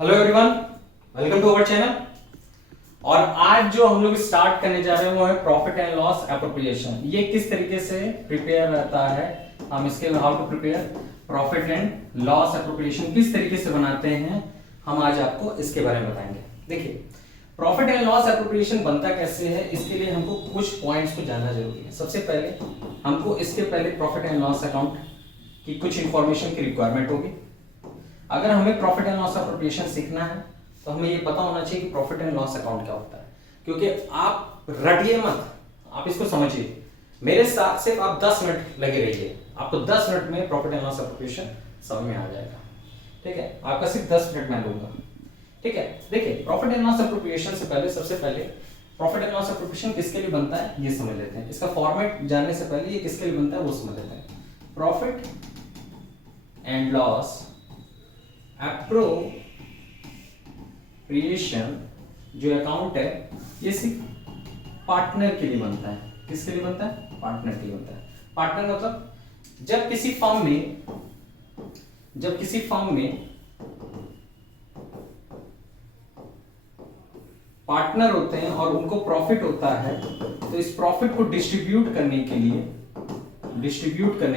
Hello everyone, welcome to our channel. और आज जो हम लोग स्टार्ट करने जा रहे हैं वो है प्रॉफिट एंड लॉस एप्रोप्रिएशन। ये किस तरीके से प्रिपेयर रहता है, हम इसके how to prepare profit and loss appropriation किस तरीके से बनाते हैं, हम आज आपको इसके बारे में बताएंगे। देखिए, प्रॉफिट एंड लॉस एप्रोप्रिएशन बनता कैसे है, इसके लिए हमको कुछ पॉइंट्स को जानना जरूरी है। सबसे पहले हमको इसके पहले प्रॉफिट एंड लॉस अकाउंट की कुछ इंफॉर्मेशन की रिक्वायरमेंट होगी। अगर हमें प्रॉफिट एंड लॉस एप्रोप्रिएशन सीखना है तो हमें ये पता होना चाहिए कि प्रॉफिट एंड लॉस अकाउंट क्या होता है। क्योंकि आप रटिए मत, आप इसको समझिए। मेरे साथ सिर्फ आप 10 मिनट लगे रहिए, आपको 10 मिनट में प्रॉफिट एंड लॉस एप्रोप्रिएशन समझ में आ जाएगा। ठीक है, आपका सिर्फ 10 मिनट मैं लूंगा। ठीक है, देखिए, प्रॉफिट एंड लॉस एप्रोप्रिएशन से पहले सबसे पहले प्रॉफिट एंड लॉस एप्रोप्रिएशन किसके लिए बनता है ये समझ लेते हैं। इसका फॉर्मेट जानने से पहले ये किसके लिए बनता है वो समझ लेते हैं। प्रॉफिट एंड लॉस एप्रोप्रिएशन जो अकाउंट है ये सिर्फ पार्टनर के लिए बनता है। किसके लिए बनता है? पार्टनर के लिए बनता है। पार्टनर मतलब जब किसी फर्म में पार्टनर होते हैं और उनको प्रॉफिट होता है तो इस प्रॉफिट को डिस्ट्रीब्यूट करने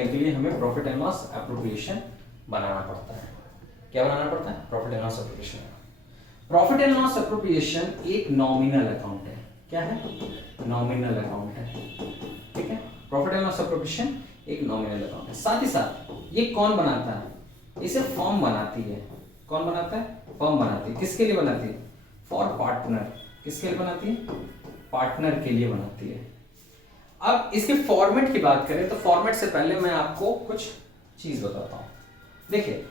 के लिए हमें प्रॉफिट एंड लॉस एप्रोप्रिएशन बनाना पड़ता है। क्या बनाना पड़ता है? Profit and loss appropriation. Profit and loss appropriation एक नॉमिनल अकाउंट है। क्या है? नॉमिनल अकाउंट है। ठीक है, प्रॉफिट एंड लॉस एप्रोप्रिएशन एक नॉमिनल अकाउंट है। साथ ही साथ ये कौन बनाता है? इसे फर्म बनाती है। कौन बनाता है? फर्म बनाती है। किसके लिए बनाती है? For partner. किसके लिए बनाती है? पार्टनर के लिए बनाती है। अब इसके फॉर्मेट की बात करें तो फॉर्मेट से पहले मैं आपको कुछ चीज बताता हूं। देखिए,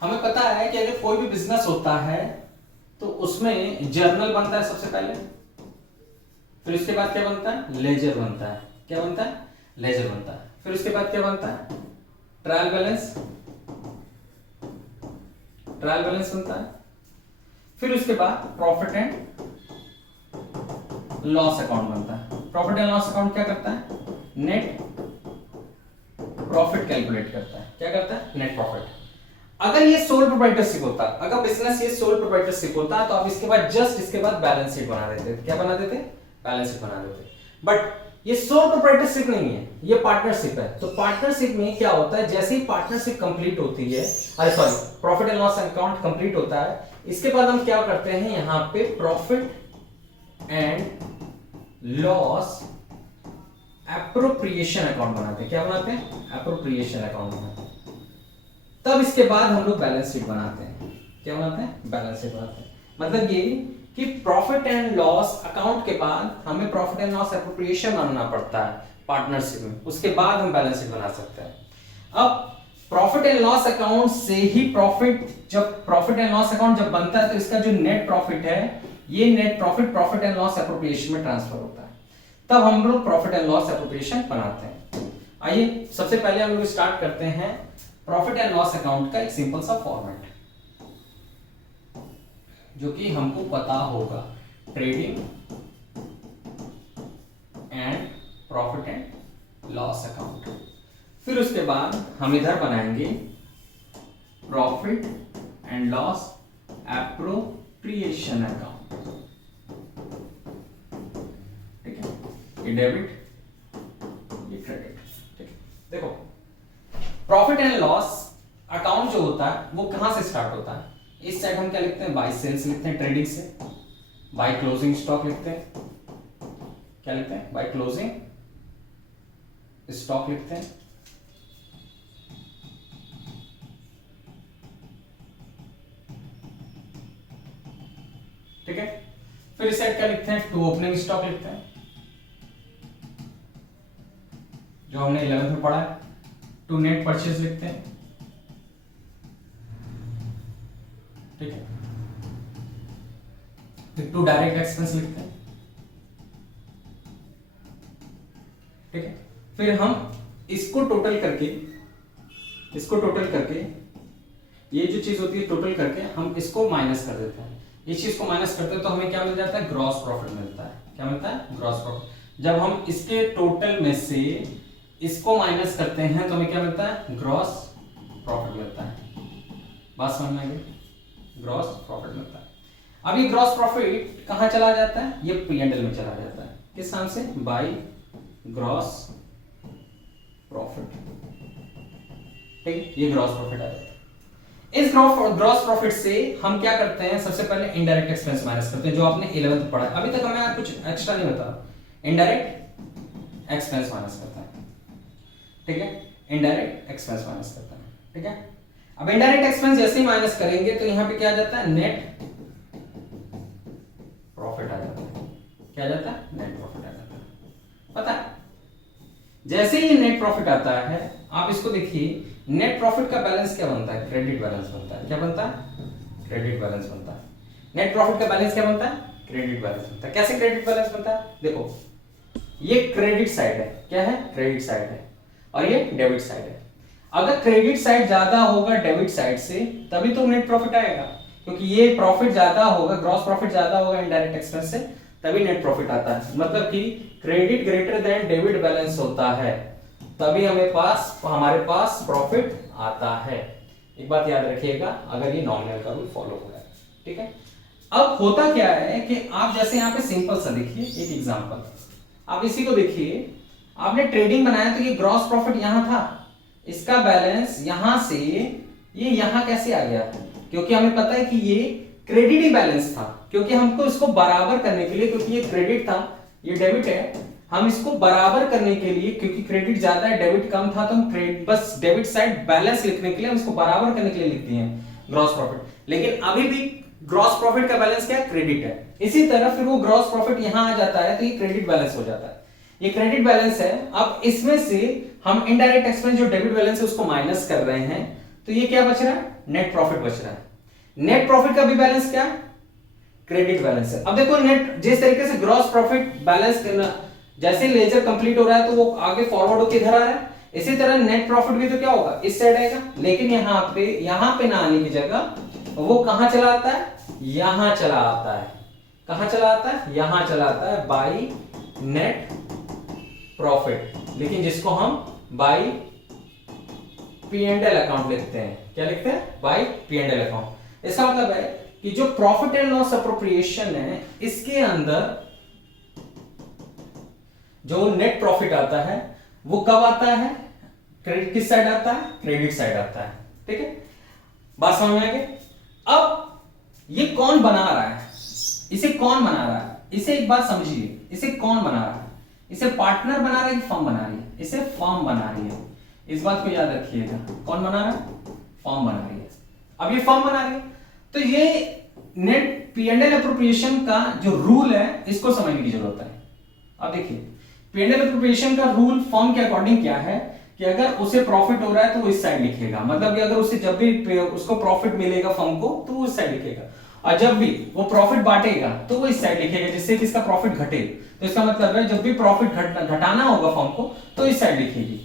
हमें पता है कि अगर कोई भी बिजनेस होता है तो उसमें जर्नल बनता है सबसे पहले, फिर उसके बाद क्या बनता है? लेजर बनता है। क्या बनता है? लेजर बनता है। फिर उसके बाद क्या बनता है? ट्रायल बैलेंस बनता है। फिर उसके बाद प्रॉफिट एंड लॉस अकाउंट बनता है। प्रॉफिट एंड लॉस अकाउंट क्या करता है? नेट प्रॉफिट कैलकुलेट करता है। क्या करता है? Net profit. अगर ये सोल प्रोप्राइटरशिप होता, अगर बिजनेस ये सोल प्रोप्राइटरशिप होता तो आप इसके बाद बैलेंस शीट बना देते। क्या बना देते? बैलेंस शीट बना देते। बट ये सोल प्रोप्राइटरशिप नहीं है, ये पार्टनरशिप है। तो पार्टनरशिप में क्या होता है, जैसे ही पार्टनरशिप कंप्लीट होती है, profit and loss account complete होता है, इसके बाद हम क्या करते हैं, यहां पे profit and loss appropriation account बनाते हैं। क्या बनाते हैं? एप्रोप्रिएशन अकाउंट बनाते हैं। तब इसके बाद हम लोग बैलेंस शीट बनाते हैं। क्या बनाते हैं? बैलेंस शीट बनाते हैं। मतलब ये कि प्रॉफिट एंड लॉस अकाउंट के बाद हमें प्रॉफिट एंड लॉस एप्रोप्रिएशन बनाना पड़ता है पार्टनरशिप में, उसके बाद हम बैलेंस शीट बना सकते हैं। अब प्रॉफिट एंड लॉस अकाउंट से ही प्रॉफिट एंड लॉस अकाउंट जब बनता है तो इसका जो नेट प्रॉफिट है, ये net profit and loss appropriation में ट्रांसफर होता है। तब हम लोग प्रॉफिट एंड लॉस एप्रोप्रिएशन बनाते हैं। आइए सबसे पहले हम लोग स्टार्ट करते हैं प्रॉफिट एंड लॉस अकाउंट का एक सिंपल सा फॉर्मेट जो कि हमको पता होगा, trading and profit and loss account. फिर उसके बाद हम इधर बनाएंगे profit and loss appropriation account. ठीक है, ये डेबिट, ये क्रेडिट। ठीक है, देखो, प्रॉफिट एंड लॉस अकाउंट जो होता है वो कहां से स्टार्ट होता है? इस साइड हम क्या लिखते हैं? बाय सेल्स लिखते हैं, ट्रेडिंग से। बाय क्लोजिंग स्टॉक लिखते हैं। क्या लिखते हैं? बाय क्लोजिंग स्टॉक लिखते हैं। ठीक है, फिर इस साइड क्या लिखते हैं? टू ओपनिंग स्टॉक लिखते हैं, जो हमने 11th में पढ़ा है। टू नेट परचेज लिखते हैं। ठीक है, फिर टू डायरेक्ट एक्सपेंस लिखते हैं। ठीक है, फिर हम इसको टोटल करके ये जो चीज होती है टोटल करके हम इसको माइनस कर देते हैं। इस चीज को माइनस करते हैं तो हमें क्या मिल जाता है? ग्रॉस प्रॉफिट मिलता है। क्या मिलता है? Gross profit. जब हम इसके टोटल में से इसको माइनस करते हैं तो हमें क्या मिलता है? ग्रॉस प्रॉफिट मिलता है। बात समझ में आ गई? ग्रॉस प्रॉफिट मिलता है। अब ये ग्रॉस प्रॉफिट कहां चला जाता है? ये P&L में चला जाता है। किस नाम से? By gross profit. ठीक, ये ग्रॉस प्रॉफिट आ जाता है। इस ग्रॉस प्रॉफिट से हम क्या करते हैं? सबसे पहले इनडायरेक्ट एक्सपेंस माइनस करते हैं, जो आपने 11th पढ़ा है। अभी तक हमें कुछ एक्स्ट्रा नहीं बता। इनडायरेक्ट एक्सपेंस माइनस करते हैं, ठीक है? इनडायरेक्ट एक्सपेंस माइनस करते हैं, ठीक है? अब इनडायरेक्ट एक्सपेंस जैसे ही माइनस करेंगे तो यहां पे क्या आ जाता है? नेट प्रॉफिट आ जाता है। क्या आ जाता है? नेट प्रॉफिट आ जाता है। पता है, जैसे ही नेट प्रॉफिट आता है, आप इसको देखिए, नेट प्रॉफिट का बैलेंस क्या बनता है? क्रेडिट बैलेंस बनता है। क्या बनता है? क्रेडिट बैलेंस बनता है। नेट प्रॉफिट का बैलेंस क्या बनता है? क्रेडिट बैलेंस बनता है। कैसे क्रेडिट बैलेंस बनता है? देखो, ये क्रेडिट साइड है। क्या है? क्रेडिट साइड है, और ये डेबिट साइड है। अगर क्रेडिट साइड ज्यादा होगा डेबिट साइड से, तभी तो नेट प्रॉफिट आएगा, क्योंकि ये प्रॉफिट ज्यादा होगा, ग्रॉस प्रॉफिट ज्यादा होगा इनडायरेक्ट एक्सपेंस से, तभी नेट प्रॉफिट आता है। मतलब कि credit greater than debit balance होता है, तभी हमारे पास प्रॉफिट आता है। एक बात याद रखिएगा, अगर ये नॉमिनल का रूल फॉलो हो रहा है, ठीक है? अब होता क्या है कि आप जैसे यहाँ पे सिंपल सा देखिए, एक एग्जांपल, आप इसी को देखिए, आपने ट्रेडिंग बनाया तो ये ग्रॉस प्रॉफिट यहां था, इसका बैलेंस यहां से ये यहां कैसे आ गया? क्योंकि हमें पता है कि ये क्रेडिट ही बैलेंस था, क्योंकि हमको इसको बराबर करने के लिए, क्योंकि ये क्रेडिट था, ये डेबिट है, हम इसको बराबर करने के लिए, क्योंकि क्रेडिट ज्यादा है डेबिट कम था, तो हम बस डेबिट साइड बैलेंस लिखने के लिए हम इसको बराबर करने के लिए लिखते हैं ग्रॉस प्रॉफिट। लेकिन अभी भी ग्रॉस प्रॉफिट का बैलेंस क्या है? क्रेडिट है। इसी तरह फिर वो ग्रॉस प्रॉफिट यहां आ जाता है, तो ये क्रेडिट बैलेंस हो जाता है। ये क्रेडिट बैलेंस है। अब इसमें से हम इनडायरेक्ट एक्सपेंस जो डेबिट बैलेंस है उसको माइनस कर रहे हैं, तो ये क्या बच रहा है? नेट प्रॉफिट बच रहा है। नेट प्रॉफिट का भी बैलेंस क्या है? क्रेडिट बैलेंस है। अब देखो, नेट जिस तरीके से ग्रॉस प्रॉफिट बैलेंस करना, जैसे लेजर कंप्लीट हो रहा है तो वो आगे फॉरवर्ड होकर इधर आ रहा है, इसी तरह नेट प्रॉफिट भी तो क्या होगा? इस साइड आएगा। लेकिन यहां पे ना आने की जगह वो कहां चला आता है? यहां चला आता है। कहां चला आता है? यहां चला आता है, बाई नेट प्रॉफिट, लेकिन जिसको हम बाई P&L अकाउंट लिखते हैं। क्या लिखते हैं? By P&L account. इसका मतलब है कि जो प्रॉफिट एंड लॉस अप्रोप्रिएशन है, इसके अंदर जो नेट प्रॉफिट आता है वो कब आता है? क्रेडिट किस साइड आता है? क्रेडिट साइड आता है, ठीक है? बात समझ में आ गई? अब ये कौन बना रहा है? इसे कौन बना रहा है? इसे एक बात समझिए, इसे कौन बना रहा है? इसे पार्टनर बना रहा है कि फर्म बना रही है? इसे फर्म बना रही है। इस बात को याद रखिएगा, कौन बना रहा है? फर्म बना रही है। अब ये फर्म बना रही है, तो ये नेट P&L एप्रोप्रिएशन का जो रूल है, इसको समझने की जरूरत है। अब देखिए, P&L एप्रोप्रिएशन का रूल फर्म के अकॉर्डिंग क्या है कि अगर उसे प्रॉफिट हो रहा है तो वो इस साइड लिखेगा, मतलब कि अगर उसे जब भी उसको प्रॉफिट मिलेगा फर्म को, तो वो इस साइड लिखेगा, और जब भी वो प्रॉफिट बांटेगा तो वो इस साइड लिखेगा, जिससे कि इसका प्रॉफिट घटे। तो इसका मतलब है जब भी प्रॉफिट घटाना होगा फर्म को, तो इस साइड लिखेगी।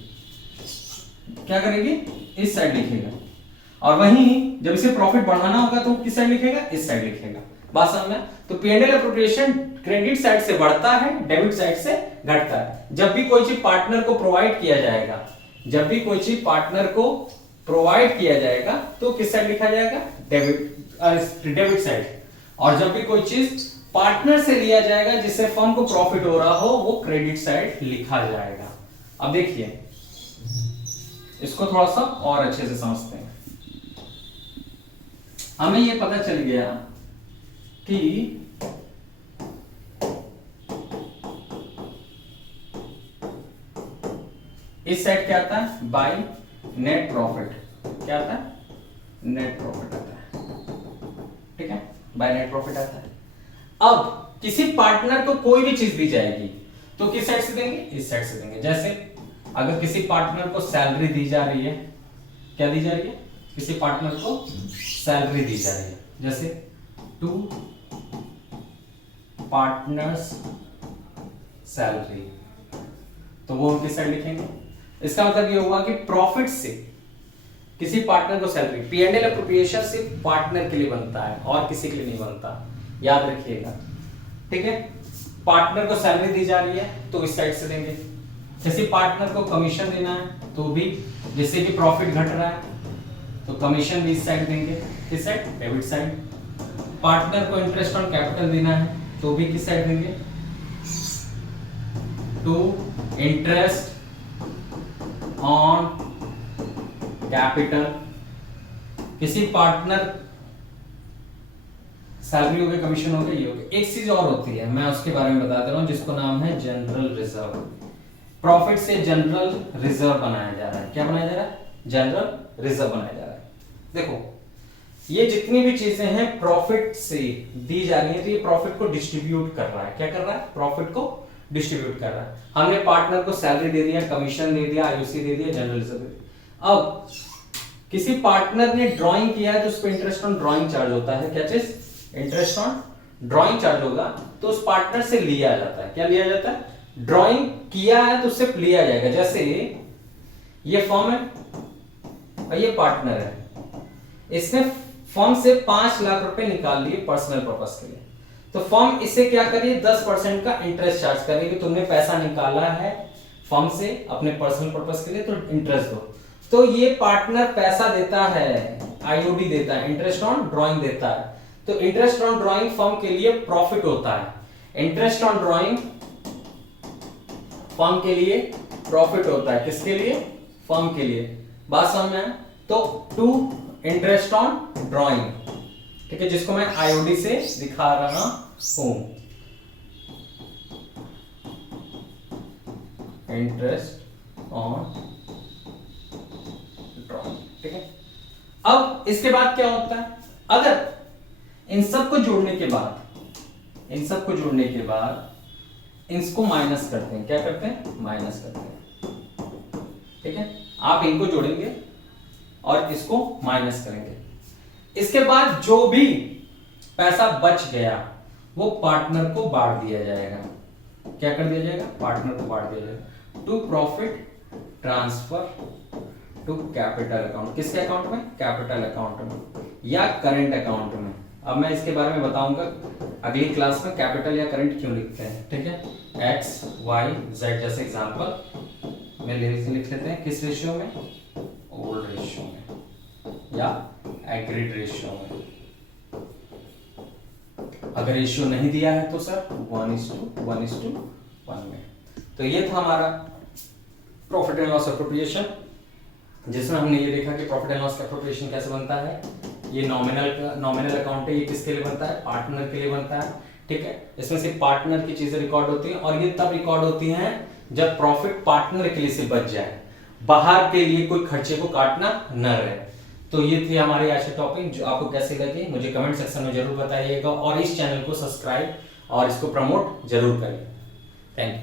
क्या करेगी? इस साइड लिखेगा। और वहीं जब इसे प्रॉफिट बढ़ाना होगा तो किस साइड लिखेगा? इस साइड लिखेगा। बात समझ में? तो P&L एप्रोप्रिएशन क्रेडिट साइड से बढ़ता है, डेबिट साइड से घटता है। जब भी कोई चीज पार्टनर को प्रोवाइड किया जाएगा, जब भी कोई चीज पार्टनर को प्रोवाइड किया जाएगा तो किस साइड लिखा जाएगा? Debit side. और जब भी कोई चीज पार्टनर से लिया जाएगा जिससे फर्म को प्रॉफिट हो रहा हो, वो क्रेडिट साइड लिखा जाएगा। अब देखिए, इसको थोड़ा सा और अच्छे से समझते हैं। हमें ये पता चल गया कि इस साइड क्या आता है? By net profit. क्या आता है? नेट प्रॉफिट आता है, ठीक है? बाय नेट प्रॉफिट आता है। अब किसी पार्टनर को कोई भी चीज दी जाएगी तो किस साइड से देंगे? इस साइड से देंगे। जैसे अगर किसी पार्टनर को सैलरी दी जा रही है, क्या दी जा रही है? किसी पार्टनर को सैलरी दी जा रही है, जैसे टू पार्टनर्स सैलरी, तो वो किस साइड लिखेंगे? इसका मतलब ये हुआ कि प्रॉफिट से किसी पार्टनर को सैलरी, P&L एप्रोप्रिएशन सिर्फ पार्टनर के लिए बनता है और किसी के लिए नहीं बनता, याद रखिएगा, ठीक है? पार्टनर को सैलरी दी जा रही है तो इस साइड से देंगे। किसी पार्टनर को कमीशन देना है तो भी, जिससे कि प्रॉफिट घट रहा है, तो कमीशन भी इस साइड देंगे, किस साइड, डेबिट साइड। पार्टनर को इंटरेस्ट ऑन कैपिटल देना है तो भी किस साइड देंगे, टू इंटरेस्ट ऑन कैपिटल। किसी पार्टनर सैलरी हो गई, कमीशन हो गई, ये हो गई। एक चीज और होती है, मैं उसके बारे में बता दे रहा हूं, जिसको नाम है जनरल रिजर्व। प्रॉफिट से जनरल रिजर्व बनाया जा रहा है। क्या बनाया जा रहा है, जनरल रिजर्व बनाया जा रहा है। देखो ये जितनी भी चीजें हैं प्रॉफिट से दी जा रही है, तो ये प्रॉफिट को डिस्ट्रीब्यूट कर रहा है। क्या कर रहा है, प्रॉफिट को डिस्ट्रीब्यूट कर रहा है। हमने पार्टनर को सैलरी दे दिया, कमीशन दे दिया, आईओसी दे दिया, जनरल रिजर्व दे दिया। अब किसी पार्टनर ने ड्राइंग किया है तो उस पर इंटरेस्ट ऑन ड्राइंग चार्ज होता है। क्या चीज, इंटरेस्ट ऑन ड्राइंग चार्ज होगा, तो उस पार्टनर से लिया जाता है। क्या लिया जाता है, ड्राइंग किया है तो उससे लिया जाएगा। जैसे ये फर्म है और ये पार्टनर है, इसने फर्म से 5 लाख रुपए निकाल लिए पर्सनल पर्पस के लिए, तो फर्म इसे क्या करिए, 10% का इंटरेस्ट चार्ज करेगी। तुमने पैसा निकाला है फर्म से अपने पर्सनल पर्पस के लिए, तो इंटरेस्ट दो। तो ये पार्टनर पैसा देता है, आईओडी देता है, इंटरेस्ट ऑन ड्राइंग देता है। तो इंटरेस्ट ऑन ड्राइंग फर्म के लिए प्रॉफिट होता है। इंटरेस्ट ऑन ड्राइंग फर्म के लिए प्रॉफिट होता है। किसके लिए, फर्म के लिए। बात समझ में आया? तो टू इंटरेस्ट ऑन ड्राइंग, ठीक है, जिसको मैं आईओडी से दिखा रहा हूं, इंटरेस्ट ऑन ड्राइंग, ठीक है। अब इसके बाद क्या होता है, अगर इन सबको जोड़ने के बाद इसको माइनस करते हैं। क्या करते हैं, माइनस करते हैं, ठीक है। आप इनको जोड़ेंगे और इसको माइनस करेंगे। इसके बाद जो भी पैसा बच गया वो पार्टनर को बांट दिया जाएगा। क्या कर दिया जाएगा, पार्टनर को बांट दिया जाएगा। To profit transfer to capital account. किसके अकाउंट में, कैपिटल अकाउंट में या करंट अकाउंट में। अब मैं इसके बारे में बताऊंगा अगली क्लास में, कैपिटल या करंट क्यों लिखते हैं, ठीक है। एक्स वाई जेड जैसे एग्जांपल में लिख लेते हैं। किस रेशियो में, ओल्ड रेशियो में या एग्रीड रेशियो में। अगर रेशियो नहीं दिया है तो सर 1:1 में। तो ये था हमारा प्रॉफिट एंड लॉस एप्रोप्रिएशन, जिसमें हमने ये देखा कि प्रॉफिट एंड लॉस का एप्रोप्रिएशन कैसे बनता है। ये नॉमिनल अकाउंट है, ये किसके लिए बनता है, पार्टनर के लिए बनता है, ठीक है। इसमें सिर्फ पार्टनर की चीजें रिकॉर्ड होती हैं, और ये तब रिकॉर्ड होती हैं जब प्रॉफिट पार्टनर के लिए से बच जाए, बाहर के लिए कोई खर्चे को काटना न रहे। तो ये थे हमारे आज के टॉपिक। जो आपको कैसे लगे मुझे कमेंट सेक्शन में जरूर बताइएगा, और इस चैनल को सब्सक्राइब और इसको प्रमोट जरूर करिए। Thank you.